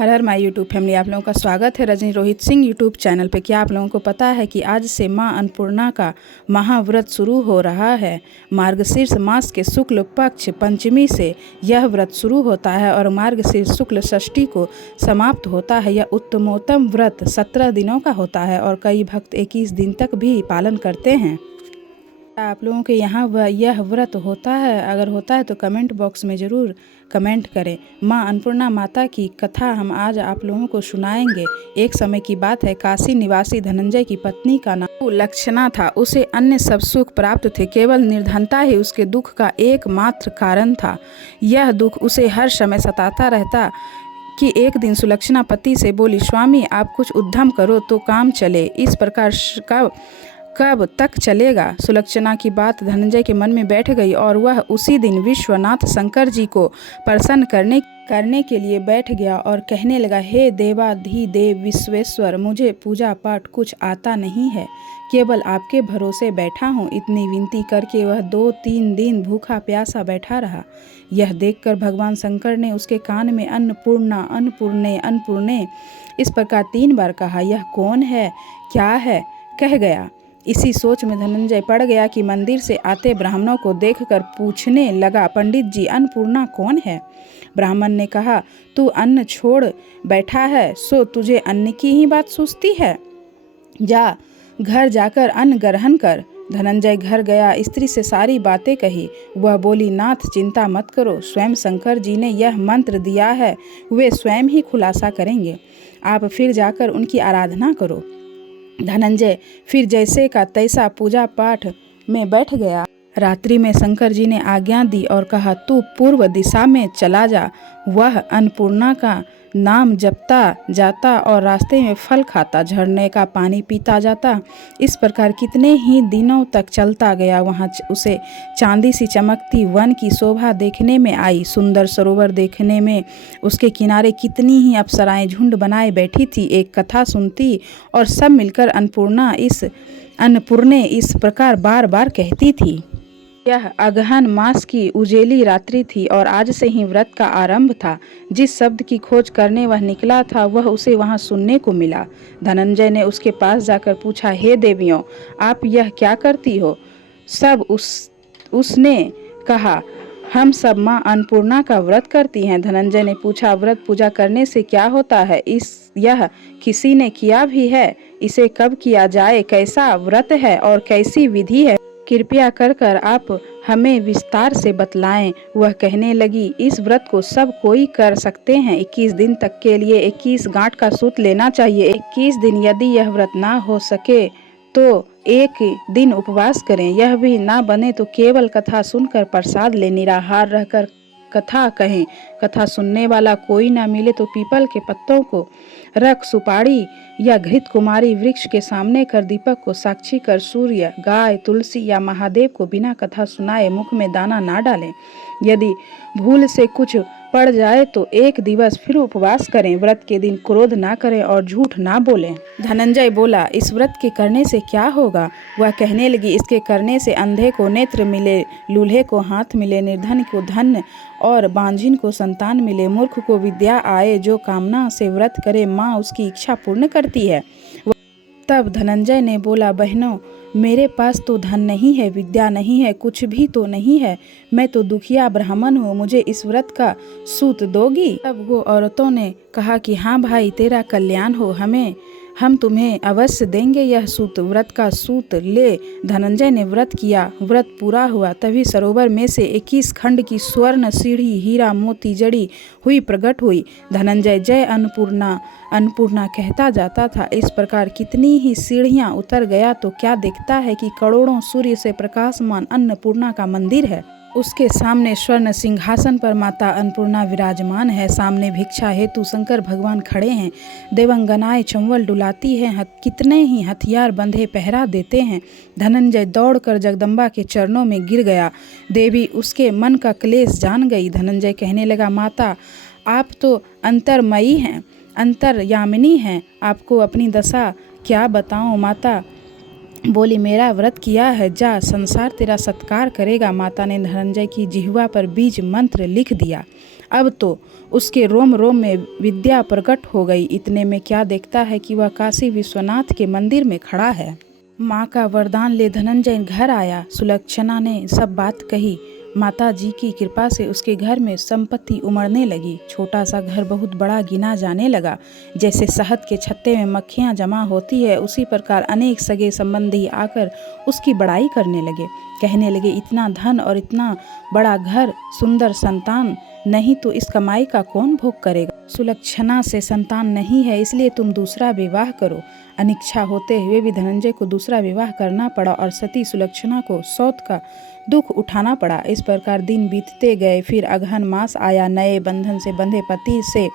Her her my YouTube family, आप लोगों का स्वागत है रजनी रोहित सिंह यूट्यूब चैनल पे। क्या आप लोगों को पता है कि आज से मां अन्नपूर्णा का महाव्रत शुरू हो रहा है। मार्गशीर्ष मास के शुक्ल पक्ष पंचमी से यह व्रत शुरू होता है और मार्गशीर्ष शुक्ल षष्ठी को समाप्त होता है। यह उत्तमोत्तम व्रत 17 दिनों का होता है और कई भक्त 21 दिन तक भी पालन करते हैं। आप लोगों के यहाँ यह व्रत होता है? अगर होता है तो कमेंट बॉक्स में ज़रूर कमेंट करें। माँ अन्नपूर्णा माता की कथा हम आज आप लोगों को सुनाएंगे। एक समय की बात है, काशी निवासी धनंजय की पत्नी का नाम लक्षणा था। उसे अन्य सब सुख प्राप्त थे, केवल निर्धनता ही उसके दुख का एकमात्र कारण था। यह दुख उसे हर समय सताता रहता कि एक दिन सुलक्षणा पति से बोली, स्वामी आप कुछ उद्यम करो तो काम चले। इस प्रकार कब तक चलेगा? सुलक्षणा की बात धनंजय के मन में बैठ गई और वह उसी दिन विश्वनाथ शंकर जी को प्रसन्न करने के लिए बैठ गया और कहने लगा, हे देवाधिदेव विश्वेश्वर, मुझे पूजा पाठ कुछ आता नहीं है, केवल आपके भरोसे बैठा हूँ। इतनी विनती करके वह 2-3 दिन भूखा प्यासा बैठा रहा। यह देखकर भगवान शंकर ने उसके कान में अन्नपूर्णा अन्नपूर्णे अन्नपूर्णे इस प्रकार 3 बार कहा। यह कौन है, क्या है, कह गया। इसी सोच में धनंजय पड़ गया कि मंदिर से आते ब्राह्मणों को देखकर पूछने लगा, पंडित जी अन्नपूर्णा कौन है? ब्राह्मण ने कहा, तू अन्न छोड़ बैठा है सो तुझे अन्न की ही बात सूझती है? जा घर जाकर अन्न ग्रहण कर। धनंजय घर गया, स्त्री से सारी बातें कही। वह बोली, नाथ चिंता मत करो, स्वयं शंकर जी ने यह मंत्र दिया है, वे स्वयं ही खुलासा करेंगे। आप फिर जाकर उनकी आराधना करो। धनंजय फिर जैसे का तैसा पूजा पाठ में बैठ गया। रात्रि में शंकर जी ने आज्ञा दी और कहा, तू पूर्व दिशा में चला जा। वह अन्नपूर्णा का नाम जपता जाता और रास्ते में फल खाता, झरने का पानी पीता जाता। इस प्रकार कितने ही दिनों तक चलता गया। वहाँ उसे चांदी सी चमकती वन की शोभा देखने में आई। सुंदर सरोवर देखने में उसके किनारे कितनी ही अप्सराएं झुंड बनाए बैठी थी। एक कथा सुनती और सब मिलकर अन्नपूर्णे इस प्रकार बार बार कहती थी। यह अगहन मास की उजेली रात्रि थी और आज से ही व्रत का आरंभ था। जिस शब्द की खोज करने वह निकला था वह उसे वहां सुनने को मिला। धनंजय ने उसके पास जाकर पूछा, हे देवियों, आप यह क्या करती हो? सब उसने कहा, हम सब माँ अन्नपूर्णा का व्रत करती हैं। धनंजय ने पूछा, व्रत पूजा करने से क्या होता है? यह किसी ने किया भी है? इसे कब किया जाए? कैसा व्रत है और कैसी विधि है? कृपया कर आप हमें विस्तार से बतलाएं। वह कहने लगी, इस व्रत को सब कोई कर सकते हैं। 21 दिन तक के लिए 21 गांठ का सूत लेना चाहिए। 21 दिन यदि यह व्रत ना हो सके तो 1 दिन उपवास करें। यह भी ना बने तो केवल कथा सुनकर प्रसाद ले निराहार रहकर कथा कहें। कथा सुनने वाला कोई ना मिले तो पीपल के पत्तों को रख सुपारी या घृत कुमारी वृक्ष के सामने कर दीपक को साक्षी कर सूर्य, गाय, तुलसी या महादेव को बिना कथा सुनाए मुख में दाना ना डालें। यदि भूल से कुछ पड़ जाए तो 1 दिवस फिर उपवास करें। व्रत के दिन क्रोध ना करें और झूठ ना बोलें। धनंजय बोला, इस व्रत के करने से क्या होगा? वह कहने लगी, इसके करने से अंधे को नेत्र मिले, लूल्हे को हाथ मिले, निर्धन को धन और बांझिन को संतान मिले, मूर्ख को विद्या आए। जो कामना से व्रत करे माँ उसकी इच्छा पूर्ण करती है। तब धनंजय ने बोला, बहनों, मेरे पास तो धन नहीं है, विद्या नहीं है, कुछ भी तो नहीं है। मैं तो दुखिया ब्राह्मण हूँ, मुझे इस व्रत का सूत दोगी? तब वो औरतों ने कहा कि हाँ भाई, तेरा कल्याण हो, हम तुम्हें अवश्य देंगे यह सूत। व्रत का सूत ले। धनंजय ने व्रत किया, व्रत पूरा हुआ। तभी सरोवर में से 21 खंड की स्वर्ण सीढ़ी हीरा मोती जड़ी हुई प्रकट हुई। धनंजय जय अन्नपूर्णा अन्नपूर्णा कहता जाता था। इस प्रकार कितनी ही सीढ़ियां उतर गया तो क्या देखता है कि करोड़ों सूर्य से प्रकाशमान अन्नपूर्णा का मंदिर है। उसके सामने स्वर्ण सिंहासन पर माता अन्नपूर्णा विराजमान है। सामने भिक्षा हेतु शंकर भगवान खड़े हैं। देवंगनाएं चंवल डुलाती हैं, कितने ही हथियार बंधे पहरा देते हैं। धनंजय दौड़कर जगदम्बा के चरणों में गिर गया। देवी उसके मन का क्लेश जान गई। धनंजय कहने लगा, माता आप तो अंतर्मयी हैं, अंतर्यामिनी हैं, आपको अपनी दशा क्या बताऊं? माता बोली, मेरा व्रत किया है, जा, संसार तेरा सत्कार करेगा। माता ने धनंजय की जिह्वा पर बीज मंत्र लिख दिया। अब तो उसके रोम रोम में विद्या प्रकट हो गई। इतने में क्या देखता है कि वह काशी विश्वनाथ के मंदिर में खड़ा है। माँ का वरदान ले धनंजय घर आया। सुलक्षणा ने सब बात कही। माता जी की कृपा से उसके घर में संपत्ति उमड़ने लगी। छोटा सा घर बहुत बड़ा गिना जाने लगा। जैसे शहद के छत्ते में मक्खियाँ जमा होती है, उसी प्रकार अनेक सगे संबंधी आकर उसकी बड़ाई करने लगे। कहने लगे, इतना धन और इतना बड़ा घर, सुंदर संतान नहीं तो इस कमाई का कौन भोग करेगा। सुलक्षणा से संतान नहीं है, इसलिए तुम दूसरा विवाह करो। अनिच्छा होते हुए भी धनंजय को दूसरा विवाह करना पड़ा और सती सुलक्षणा को सौत का दुख उठाना पड़ा। इस प्रकार दिन बीतते गए। फिर अगहन मास आया। नए बंधन से बंधे पति से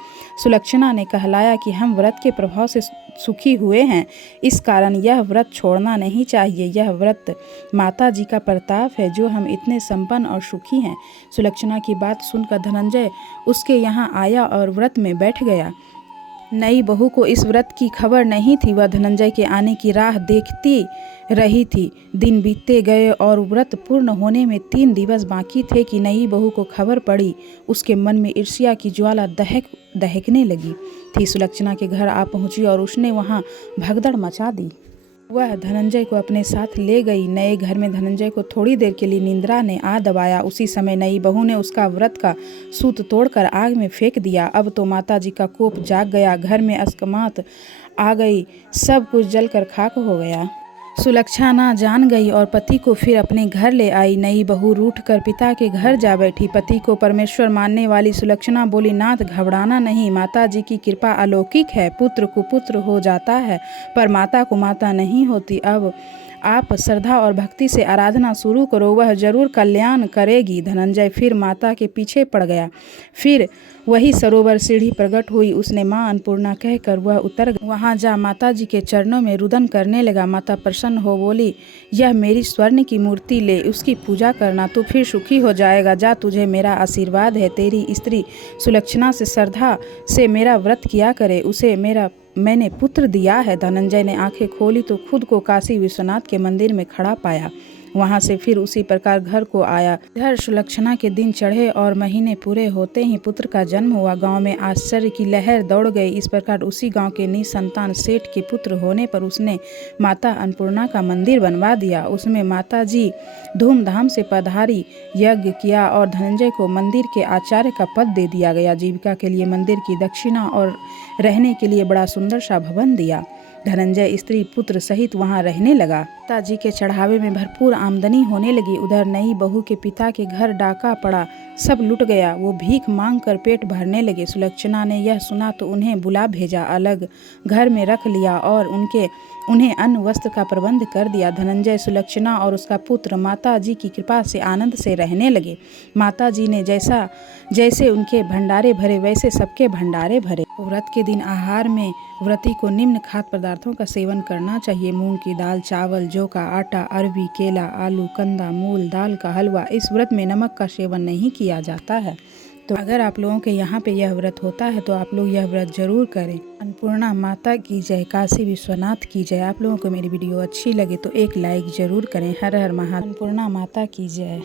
सुलक्षणा ने कहलाया कि हम व्रत के प्रभाव से सुखी हुए हैं, इस कारण यह व्रत छोड़ना नहीं चाहिए। यह व्रत माता जी का प्रताप है जो हम इतने संपन्न और सुखी हैं। सुलक्षणा की बात सुनकर धनंजय उसके यहाँ आया और व्रत में बैठ गया। नई बहू को इस व्रत की खबर नहीं थी। वह धनंजय के आने की राह देखती रही थी। दिन बीतते गए और व्रत पूर्ण होने में 3 दिवस बाकी थे कि नई बहू को खबर पड़ी। उसके मन में ईर्ष्या की ज्वाला दहकने लगी थी। सुलक्षणा के घर आ पहुंची और उसने वहां भगदड़ मचा दी। वह धनंजय को अपने साथ ले गई। नए घर में धनंजय को थोड़ी देर के लिए निंद्रा ने आ दबाया। उसी समय नई बहू ने उसका व्रत का सूत तोड़कर आग में फेंक दिया। अब तो माता जी का कोप जाग गया। घर में अस्कमात आ गई। सब कुछ जलकर खाक हो गया। सुलक्षणा जान गई और पति को फिर अपने घर ले आई। नई बहू रूठ कर पिता के घर जा बैठी। पति को परमेश्वर मानने वाली सुलक्षणा बोली, नाथ घबराना नहीं, माता जी की कृपा अलौकिक है। पुत्र को पुत्र हो जाता है पर माता को माता नहीं होती। अब आप श्रद्धा और भक्ति से आराधना शुरू करो, वह जरूर कल्याण करेगी। धनंजय फिर माता के पीछे पड़ गया। फिर वही सरोवर सीढ़ी प्रकट हुई। उसने माँ अन्नपूर्णा कहकर वह उतर गया। वहाँ जा माता जी के चरणों में रुदन करने लगा। माता प्रसन्न हो बोली, यह मेरी स्वर्ण की मूर्ति ले, उसकी पूजा करना, तू फिर सुखी हो जाएगा। जा, तुझे मेरा आशीर्वाद है। तेरी स्त्री सुलक्षणा से श्रद्धा से मेरा व्रत किया करे, उसे मैंने पुत्र दिया है। धनंजय ने आंखें खोली तो खुद को काशी विश्वनाथ के मंदिर में खड़ा पाया। वहां से फिर उसी प्रकार घर को आया। इधर सुलक्षणा के दिन चढ़े और महीने पूरे होते ही पुत्र का जन्म हुआ। गांव में आश्चर्य की लहर दौड़ गई। इस प्रकार उसी गांव के निसंतान सेठ के पुत्र होने पर उसने माता अन्नपूर्णा का मंदिर बनवा दिया। उसमें माता जी धूमधाम से पधारी, यज्ञ किया और धनंजय को मंदिर के आचार्य का पद दे दिया गया। जीविका के लिए मंदिर की दक्षिणा और रहने के लिए बड़ा सुंदर सा भवन दिया। धनंजय स्त्री पुत्र सहित वहां रहने लगा। माता जी के चढ़ावे में भरपूर आमदनी होने लगी। उधर नई बहू के पिता के घर डाका पड़ा, सब लुट गया। वो भीख मांग कर पेट भरने लगे। सुलक्षणा ने यह सुना तो उन्हें बुला भेजा, अलग घर में रख लिया और उन्हें अन्न वस्त्र का प्रबंध कर दिया। धनंजय, सुलक्षणा और उसका पुत्र माता जी की कृपा से आनंद से रहने लगे। माता जी ने जैसे उनके भंडारे भरे वैसे सबके भंडारे भरे। व्रत के दिन आहार में व्रती को निम्न खाद्य पदार्थों का सेवन करना चाहिए: मूंग की दाल, चावल, जौ का आटा, अरबी, केला, आलू, कंदा, मूल, दाल का हलवा। इस व्रत में नमक का सेवन नहीं किया जाता है। तो अगर आप लोगों के यहाँ पे यह व्रत होता है तो आप लोग यह व्रत जरूर करें। अन्नपूर्णा माता की जय, काशी विश्वनाथ की जय। आप लोगों को मेरी वीडियो अच्छी लगे तो एक लाइक जरूर करें। हर हर महादेव। अन्नपूर्णा माता की जय।